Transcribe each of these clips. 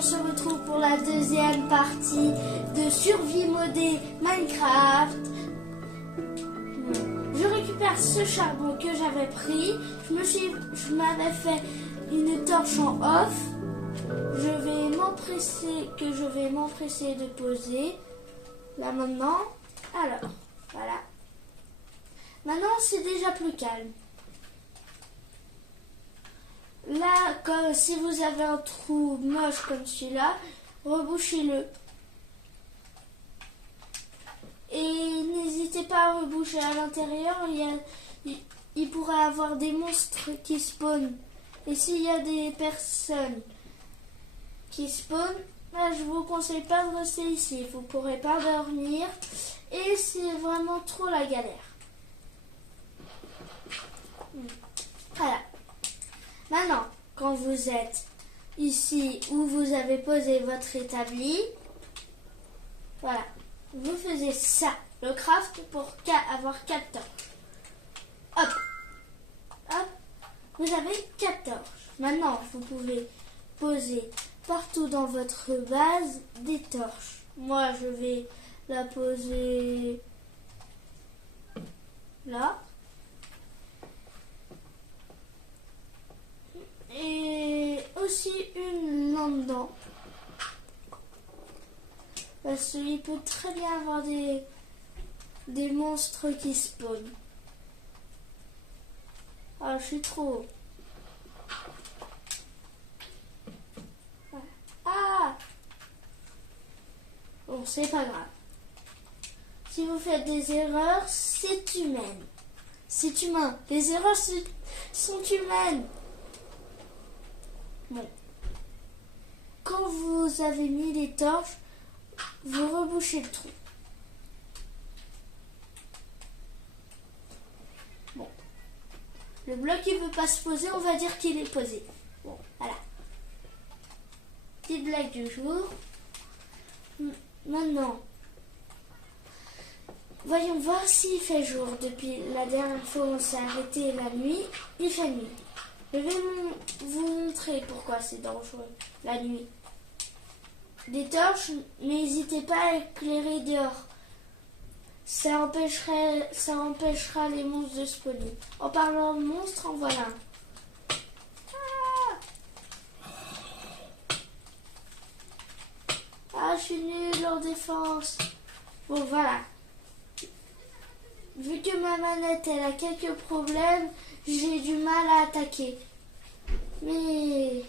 on se retrouve pour la deuxième partie de survie modée Minecraft. Je récupère ce charbon que j'avais pris. Je m'avais fait une torche en off. Je vais m'empresser de poser. Là maintenant. Alors, voilà. Maintenant, c'est déjà plus calme. Là, comme si vous avez un trou moche comme celui-là, rebouchez-le. Et n'hésitez pas à reboucher à l'intérieur, il pourrait y avoir des monstres qui spawnent. Et s'il y a des personnes qui spawnent, là, je vous conseille pas de rester ici. Vous ne pourrez pas dormir et c'est vraiment trop la galère. Voilà. Maintenant, quand vous êtes ici où vous avez posé votre établi, voilà, vous faisiez ça, le craft pour avoir 4 torches. Hop, hop, vous avez 4 torches. Maintenant, vous pouvez poser partout dans votre base des torches. Moi, je vais la poser là. Et aussi une là-dedans. Parce qu'il peut très bien avoir des monstres qui spawnent. Ah, je suis trop. Ah! Bon, c'est pas grave. Si vous faites des erreurs, c'est humain. C'est humain. Les erreurs sont humaines. Bon. Quand vous avez mis les torches, vous rebouchez le trou. Bon. Le bloc il ne veut pas se poser, on va dire qu'il est posé. Bon, voilà. Petite blague du jour. Maintenant, voyons voir s'il fait jour. Depuis la dernière fois où on s'est arrêté la nuit, il fait nuit. Je vais vous montrer pourquoi c'est dangereux la nuit. Des torches, n'hésitez pas à éclairer dehors. Ça empêchera les monstres de spawner. En parlant de monstres, en voilà un. Ah, je suis nulle en défense. Bon, voilà. Vu que ma manette, elle a quelques problèmes, j'ai du mal à attaquer. Mais...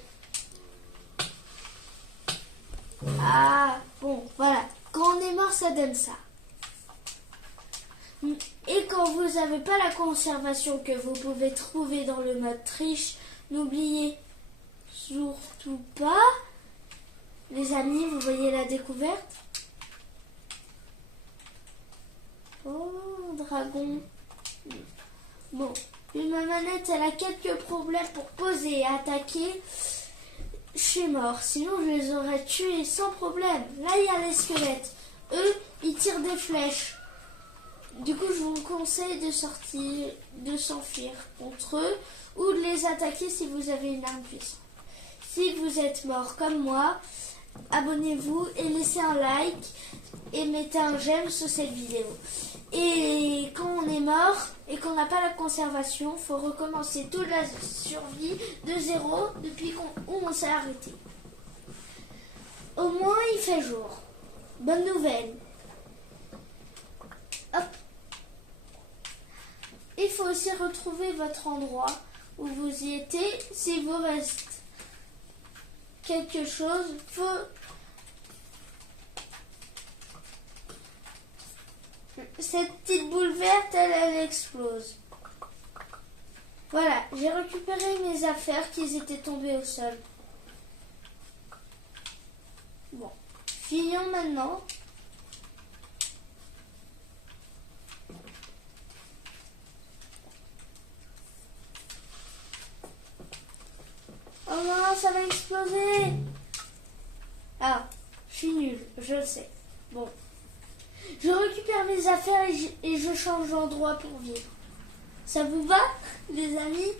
Ah, bon, voilà. Quand on est mort, ça donne ça. Et quand vous n'avez pas la conservation que vous pouvez trouver dans le mode triche, n'oubliez surtout pas, les amis, vous voyez la découverte? Oh, dragon. Bon, ma manette, elle a quelques problèmes pour poser et attaquer. Je suis mort, sinon je les aurais tués sans problème. Là, il y a les squelettes. Eux, ils tirent des flèches. Du coup, je vous conseille de s'enfuir contre eux ou de les attaquer si vous avez une arme puissante. Si vous êtes mort comme moi, abonnez-vous et laissez un like et mettez un j'aime sur cette vidéo. Et quand on est mort et qu'on n'a pas la conservation, il faut recommencer toute la survie de zéro depuis où on s'est arrêté. Au moins, il fait jour. Bonne nouvelle. Hop. Il faut aussi retrouver votre endroit où vous y étiez. S'il vous reste quelque chose, cette petite boule verte, elle explose. Voilà, j'ai récupéré mes affaires qui étaient tombées au sol. Bon, fuyons maintenant. Oh non, ça va exploser. Ah, je suis nulle, je le sais. Bon. Je récupère mes affaires et je change d'endroit pour vivre. Ça vous va, les amis?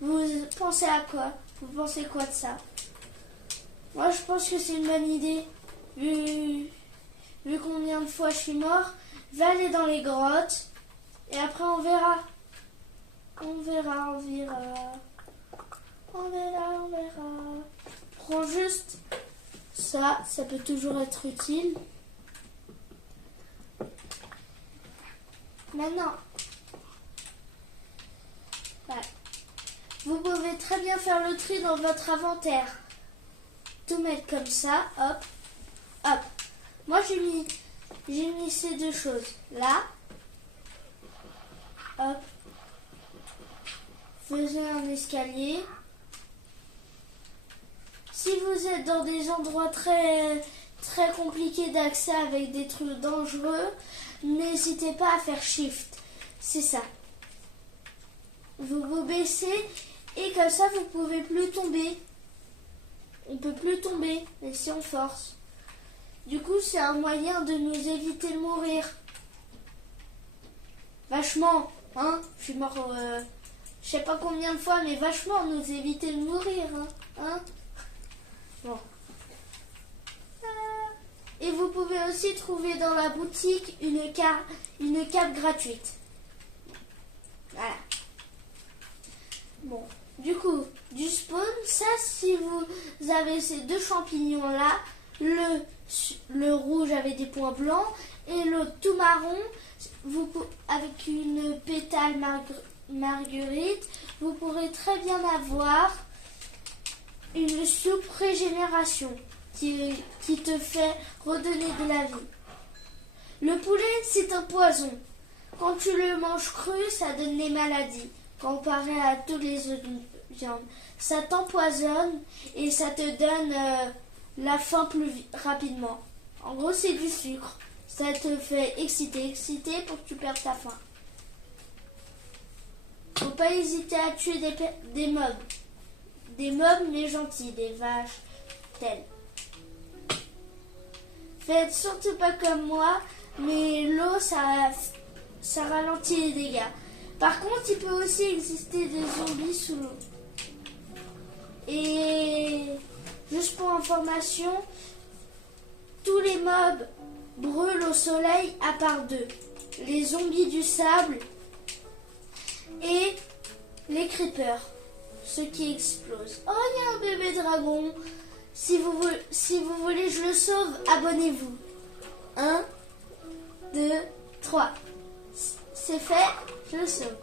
Vous pensez à quoi? Vous pensez quoi de ça? Moi, je pense que c'est une bonne idée. Vu combien de fois je suis mort, va aller dans les grottes. Et après, on verra. On verra. Prends juste ça. Ça peut toujours être utile. Maintenant, voilà. Vous pouvez très bien faire le tri dans votre inventaire. Tout mettre comme ça, hop, hop. Moi j'ai mis ces deux choses là, hop. Faisons un escalier. Si vous êtes dans des endroits très compliqués d'accès avec des trucs dangereux, n'hésitez pas à faire shift. C'est ça. Vous vous baissez et comme ça vous pouvez plus tomber. On peut plus tomber, mais si on force. Du coup, c'est un moyen de nous éviter de mourir. Vachement, hein. Je suis mort, je sais pas combien de fois, mais vachement nous éviter de mourir, hein. Bon. Et vous pouvez aussi trouver dans la boutique une cape gratuite. Voilà. Bon. Du coup, du spawn, ça, si vous avez ces deux champignons-là, le rouge avec des points blancs et l'autre tout marron, avec une pétale marguerite, vous pourrez très bien avoir une soupe régénération qui te fait redonner de la vie. Le poulet, c'est un poison. Quand tu le manges cru, ça donne des maladies. Comparé à tous les autres viandes. Ça t'empoisonne et ça te donne la faim plus rapidement. En gros, c'est du sucre. Ça te fait exciter pour que tu perdes ta faim. Faut pas hésiter à tuer des mobs. Des mobs mais gentils, des vaches, telles. Faites surtout pas comme moi, mais l'eau, ça ralentit les dégâts. Par contre, il peut aussi exister des zombies sous l'eau. Et juste pour information, tous les mobs brûlent au soleil à part deux. Les zombies du sable et les creepers, ceux qui explosent. Oh, il y a un bébé dragon. Si vous voulez, je le sauve, abonnez-vous. 1, 2, 3. C'est fait, je le sauve.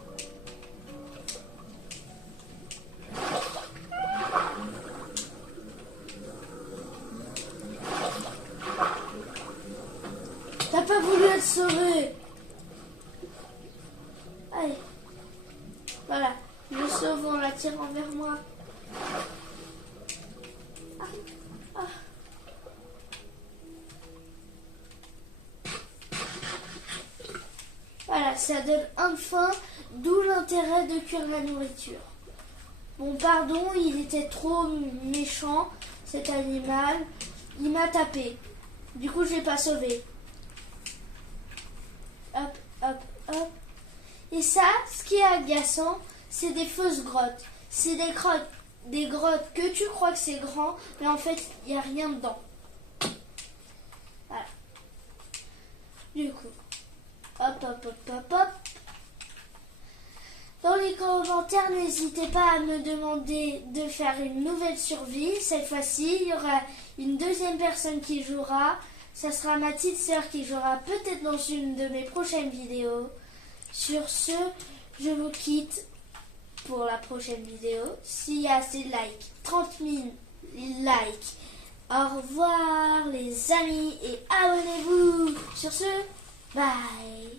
T'as pas voulu être sauvé. Allez. Voilà, je le sauve en l'attirant vers moi. Ah. Voilà, ça donne un de faim, d'où l'intérêt de cuire la nourriture. Bon, pardon, il était trop méchant, cet animal. Il m'a tapé. Du coup, je l'ai pas sauvé. Hop, hop, hop. Et ça, ce qui est agaçant, c'est des fausses grottes. C'est des grottes que tu crois que c'est grand, mais en fait, il n'y a rien dedans. Voilà. Du coup, hop, hop, hop, hop, hop. Dans les commentaires, n'hésitez pas à me demander de faire une nouvelle survie. Cette fois-ci, il y aura une deuxième personne qui jouera. Ça sera ma petite sœur qui jouera peut-être dans une de mes prochaines vidéos. Sur ce, je vous quitte pour la prochaine vidéo. S'il y a assez de likes, 30 000 likes. Au revoir les amis et abonnez-vous. Sur ce, bye.